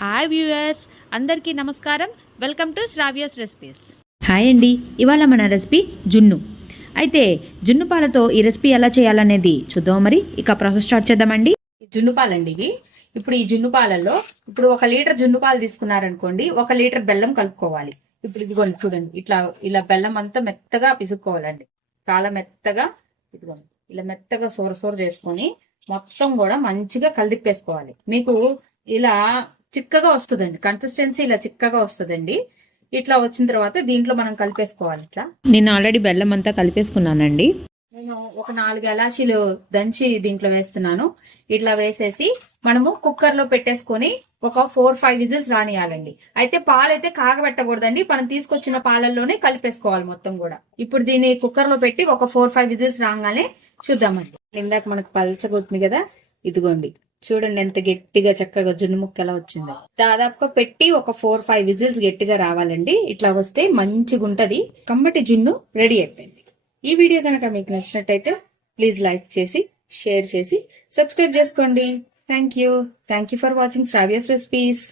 Hi viewers, అందరికీ నమస్కారం. Welcome to Sravya's recipes. Hi అండి, ఇవాళ మన రెసిపీ జున్ను. అయితే జున్ను పాలతో ఈ రెసిపీ ఎలా చేయాలనేది చూద్దాం. మరి ఇక ప్రాసెస్ స్టార్ట్ చేద్దామండి. జున్ను పాలండి ఇవి. ఇప్పుడు ఈ జున్ను పాలల్లో ఇప్పుడు 1 లీటర్ జున్ను పాలు తీసుకున్నారనుకోండి, 1 లీటర్ బెల్లం కలుపుకోవాలి. ఇప్పుడు ఇదిగోండి చూడండి, ఇలా బెల్లం అంతా మెత్తగా పిసుక్కోవాలండి. చాలా మెత్తగా ఇదిగోండి ఇలా మెత్తగా సోర చేసుకొని మొత్తం కూడా మంచిగా కలిదిప్పేసుకోవాలి. మీకు ఇలా చిక్కగా వస్తుందండి, కన్సిస్టెన్సీ ఇలా చిక్కగా వస్తుందండి. ఇట్లా వచ్చిన తర్వాత దీంట్లో మనం కలిపేసుకోవాలి. ఇట్లా నేను ఆల్రెడీ బెల్లం అంతా కలిపేసుకున్నానండి. నేను ఒక 4 ఎలాచీలు దంచి దీంట్లో వేస్తున్నాను. ఇట్లా వేసేసి మనము కుక్కర్ లో పెట్టేసుకొని ఒక 4-5 విజిల్స్ రానియాలండి. అయితే పాలైతే కాగబెట్టకూడదండి, మనం తీసుకొచ్చిన పాలల్లోనే కలిపేసుకోవాలి మొత్తం కూడా. ఇప్పుడు దీన్ని కుక్కర్ లో పెట్టి ఒక 4-5 విజిల్స్ రాగానే చూద్దామండి. ఇందాక మనకు పల్చగొస్తుంది కదా, ఇదిగోండి చూడండి ఎంత గట్టిగా చక్కగా జున్ను ముక్క ఎలా వచ్చిందో. దాదాపుగా పెట్టి ఒక 4-5 విజిల్స్ గట్టిగా రావాలండి. ఇట్లా వస్తే మంచిగా ఉంటది. కమ్మటి జున్ను రెడీ అయిపోయింది. ఈ వీడియో కనుక మీకు నచ్చినట్టయితే ప్లీజ్ లైక్ చేసి, షేర్ చేసి, సబ్స్క్రైబ్ చేసుకోండి. Thank you for watching Sravya's recipes.